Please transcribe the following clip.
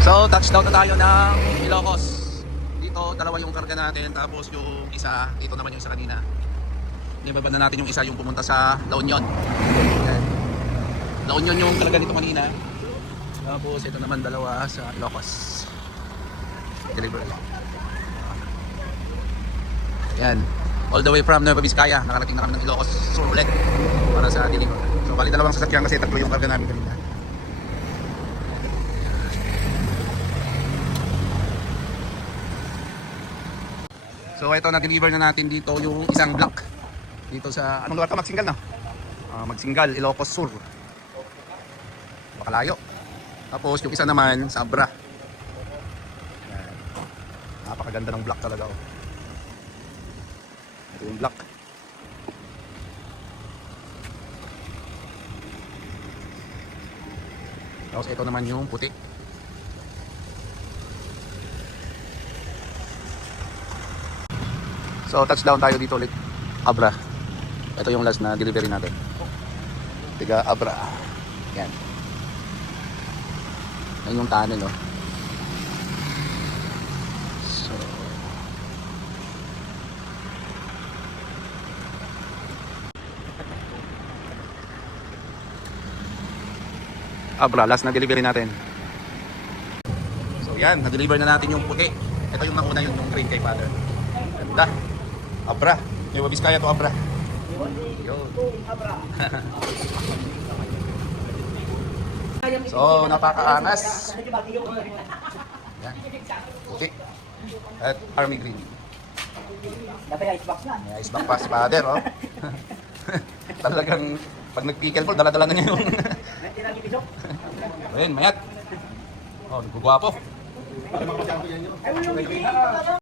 So, touchdown na tayo ng Ilocos. Dito, dalawa yung karga natin. Tapos yung isa, dito naman yung isa kanina. Ibaba na natin yung isa yung pumunta sa La Union. Yan. La Union yung karga nito kanina. Tapos ito naman dalawa sa Ilocos. Delivery. Yan. All the way from Nueva Vizcaya. Nakarating na kami ng Ilocos Sur ulit para sa delivery. So, bali dalawang sasakyan kasi tatlo yung karga namin kanina. So ito, na-deliver na natin dito yung isang block dito sa, anong lugar ito? Magsingal na? Magsingal, Ilocos Sur. Makalayo. Tapos yung isa naman sa Abra. Yan. Napakaganda ng block talaga. Ito yung block. Tapos ito naman yung puti. So touchdown tayo dito ulit, Abra. Ito yung last na delivery natin. Tiga Abra. Yan. Yan yung tunnel, oh. So Abra, last na delivery natin. So yan, na-deliver na natin yung puti. Ito yung nauna, yung green kay Father. Ganda. Abra. Nueva Vizcaya to Abra. So, napakaangas. Yan. Puti. At Army Green. May ice box pa si Father, oh. Talagang pag nag-pickle ball, dala-dala na niya yung ayun, mayat. Oh, nagugwapo.